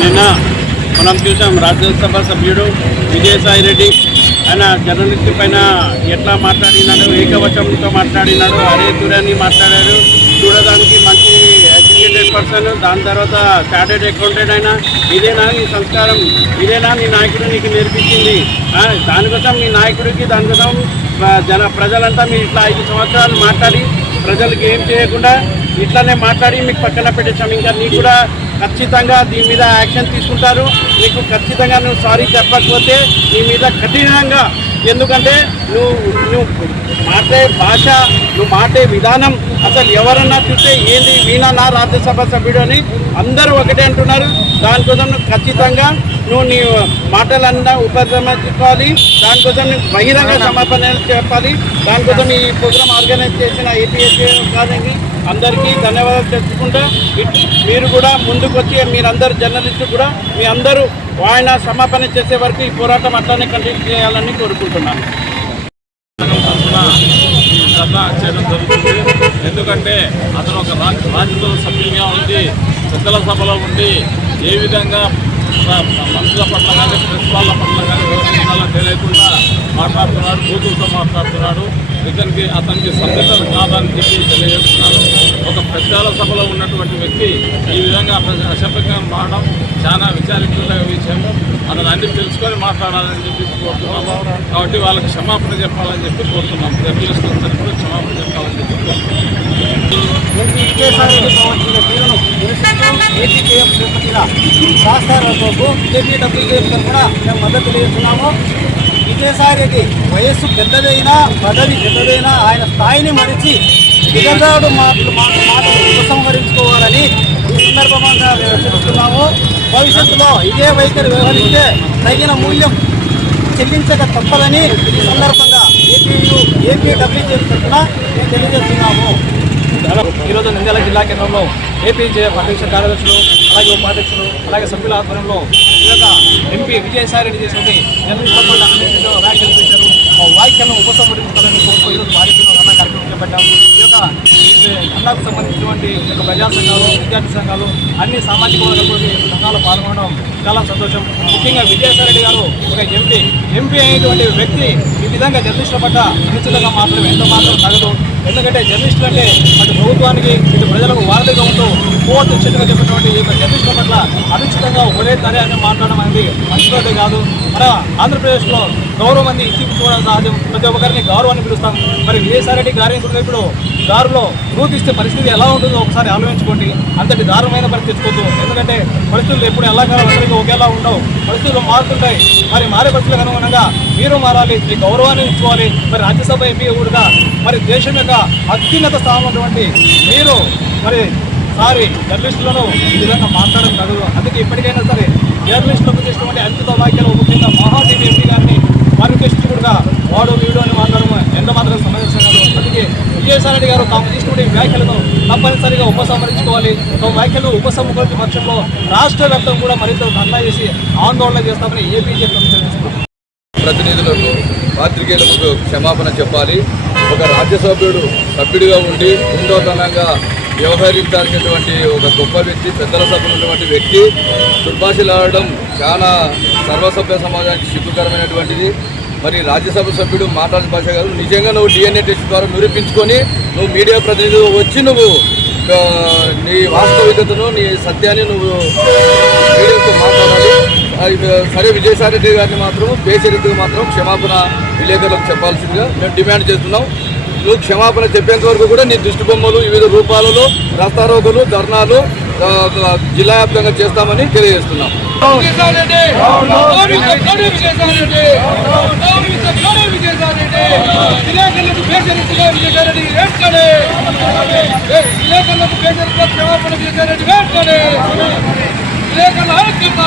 నిన్న మనం చూసాం రాజ్యసభ సభ్యుడు విజయసాయి రెడ్డి ఆయన జర్నలిస్టు పైన ఎట్లా మాట్లాడినాడు, ఏకవచనంతో మాట్లాడినాడు, అరే తురని మాట్లాడారు. చూడడానికి మంచి ఎడ్యుకేటెడ్ పర్సన్, దాని తర్వాత చార్టెడ్ అకౌంటెంట్ అయినా ఇదేనా నీ సంస్కారం, ఇదేనా నీ నాయకుడు నీకు నేర్పించింది? దానికోసం మీ నాయకుడికి దానికోసం ప్రజలంతా మీరు ఇట్లా 5 సంవత్సరాలు మాట్లాడి ప్రజలకు ఏం చేయకుండా ఇట్లానే మాట్లాడి మీకు పక్కన పెట్టేసాం. ఇంకా నీకు కూడా ఖచ్చితంగా దీని మీద యాక్షన్ తీసుకుంటారు. నీకు ఖచ్చితంగా నువ్వు సారీ చెప్పకపోతే నీ మీద కఠినంగా, ఎందుకంటే నువ్వు మాట్లాడే భాష, నువ్వు మాట్లాడే విధానం అసలు ఎవరన్నా చూస్తే ఏంది వీణ నా రాజ్యసభ సభ్యుడు అని అందరూ ఒకటే అంటున్నారు. దానికోసం నువ్వు ఖచ్చితంగా నీ మాటలన్నా ఉపసంహరించుకోవాలి. దానికోసం నువ్వు బహిరంగ క్షమాపణ చెప్పాలి. దానికోసం ఈ ప్రోగ్రాం ఆర్గనైజ్ చేసిన ఏపీఎస్ఏ గారికి అందరికీ ధన్యవాదాలు తెలుసుకుంటూ మీరు కూడా ముందుకు వచ్చి మీరందరూ జర్నలిస్టు కూడా మీ అందరూ ఆయన సమాపన చేసే వరకు ఈ పోరాటం అట్లానే కంటిన్యూ చేయాలని కోరుకుంటున్నాను. చేయడం జరుగుతుంది. ఎందుకంటే అతను ఒక రాజ్యసభ సభ్యునిగా ఉండి పెద్దల సభలో ఉండి ఏ విధంగా మనుషుల పట్ల కానీ ప్రెస్ వాళ్ళ పట్ల కానీ వివరించాలో తెలియకుండా మాట్లాడుతున్నాడు, బూతులతో మాట్లాడుతున్నాడు. అతనికి సభ్యత కాదని చెప్పి తెలియజేస్తున్నాను. ఒక పెద్దల సభలో ఉన్నటువంటి వ్యక్తి ఈ విధంగా అసభ్యంగా మారడం చాలా విచారించదగ్గ విషయము. అతను అన్ని తెలుసుకొని మాట్లాడాలని చెప్పి కోరుతున్నాము. కాబట్టి వాళ్ళకి క్షమాపణ చెప్పాలని చెప్పి కోరుతున్నాం. జర్నలిస్టులందరికీ కూడా క్షమాపణ చెప్పాలని చెప్పి కూడా మేము మద్దతు తెలియజేస్తున్నాము. విజయసాయి రెడ్డి వయస్సు పెద్దదైనా, పదవి పెద్దదైనా ఆయన స్థాయిని మరిచి దిగజాడు మాటలు ఉపసంహరించుకోవాలని ఈ సందర్భంగా మేము చెప్తున్నాము. భవిష్యత్తులో ఇదే వైఖరి వ్యవహరిస్తే తగిన మూల్యం చెల్లించక తప్పదని ఈ సందర్భంగా ఏపీడబ్ల్యూజే తరఫున మేము తెలియజేస్తున్నాము. ఈరోజు నంద్యాల జిల్లా కేంద్రంలో ఏపీజే అధ్యక్ష కార్యదర్శులు, అలాగే ఉపాధ్యక్షులు, అలాగే సభ్యుల ఆధ్వర్యంలో ఎంపీ విజయసాయి రెడ్డి చేసినటువంటి జర్నలిస్టుల వ్యాఖ్యలు చేశారు. వ్యాఖ్యలను ఉపసంహరించాలని కోరుతూ ఈరోజు భారతీయ రన్న కార్యక్రమం చేపట్టాం. ఈ యొక్క అన్నాకు సంబంధించినటువంటి ప్రజా సంఘాలు, విద్యార్థి సంఘాలు, అన్ని సామాజిక వర్గాల సంఘాలు పాల్గొనడం చాలా సంతోషం. ముఖ్యంగా విజయసాయి రెడ్డి గారు ఒక ఎంపీ అయినటువంటి వ్యక్తి ఈ విధంగా జర్నలిస్టుల పట్ల అనుచితంగా మాత్రం ఎంత మాత్రం తగదు. ఎందుకంటే జర్నలిస్టులు అంటే అటు ప్రభుత్వానికి ఇటు ప్రజలకు వారధిగా ఉంటూ పోవచ్చుగా చెప్పినటువంటి ఈ యొక్క జర్నలిస్టుల పట్ల అనుచితంగా ఒరే తరే అని మాట్లాడడం అనేది మంచిది కాదు. మన ఆంధ్రప్రదేశ్లో గౌరవం మంది ఇచ్చిపుచ్చుకోవడం సహజం. ప్రతి ఒక్కరిని గౌరవాన్ని పిలుస్తాం. మరి విజయసాయి రెడ్డి గారి ఇప్పుడు దారిలో రూపిస్తే పరిస్థితి ఎలా ఉంటుందో ఒకసారి ఆలోచించుకోండి. అంతటి దారుణమైన పరిస్థితి తెచ్చుకోవద్దు. ఎందుకంటే పరిస్థితులు ఎప్పుడు ఎలాగైనా అందరికీ ఒకేలా ఉండవు. పరిస్థితులు మారుతుంటాయి. మరి మారే పరిస్థితులకు అనుగుణంగా మీరు మారాలి, మీ గౌరవాన్ని ఇచ్చుకోవాలి. మరి రాజ్యసభ ఎంపీ కూడా మరి దేశం యొక్క అత్యున్నత స్థానంలో ఉన్నటువంటి మీరు మరి జర్నలిస్టులను ఈ విధంగా మాట్లాడడం తగదు. అందుకే ఇప్పటికైనా సరే జర్నలిస్టులకు చేసినటువంటి అంకిత వ్యాఖ్యలు ముఖ్యంగా మహాదేవి ఎంపీ గారిని వారి కూడా వాడు వీడు అని మాట్లాడడం ఎంత మాత్రం సమంజసం కాదు. అప్పటికీ కాబట్టి విజయసాయి రెడ్డి గారు తాము చేసినటువంటి వ్యాఖ్యలను తప్పనిసరిగా ఉపసంహరించుకోవాలి. తమ వ్యాఖ్యలు ఉపసంహరించే పక్షంలో రాష్ట్ర వ్యాప్తం కూడా మరింత ధర్నా చేసి ఆందోళన చేస్తామని ఏపీజేపీ తెలియజేస్తున్నారు. ప్రతినిధులకు పాత్రికేయులకు క్షమాపణ చెప్పాలి. ఒక సభ్యుడిగా ఉండి ఉండోతనంగా వ్యవహరించాల్సినటువంటి ఒక గొప్ప వ్యక్తి, పెద్దల సభ్యులు ఉన్నటువంటి వ్యక్తి దుర్భాషలాడడం చాలా సర్వసభ్య సమాజానికి సిగ్గుకరమైనటువంటిది. మరి రాజ్యసభ సభ్యుడు మాట్లాడిన భాష కాదు. నిజంగా నువ్వు DNA టెస్ట్ ద్వారా నిరూపించుకొని నువ్వు మీడియా ప్రతినిధి వచ్చి నువ్వు నీ వాస్తవికతను నీ సత్యాన్ని నువ్వు మీడియాతో మాట్లాడాలి. సరే, విజయసాయి రెడ్డి గారిని మాత్రం బేషరతుగా మాత్రం క్షమాపణ విలేకరులకు చెప్పాల్సిందిగా మేము డిమాండ్ చేస్తున్నాం. నువ్వు క్షమాపణ చెప్పేంత వరకు కూడా నీ దృష్టి బొమ్మలు వివిధ రూపాలలో రస్తారోకలు ధర్నాలు జిల్లా వ్యాప్తంగా చేస్తామని తెలియజేస్తున్నాం. విలేకరుల ఐక్యత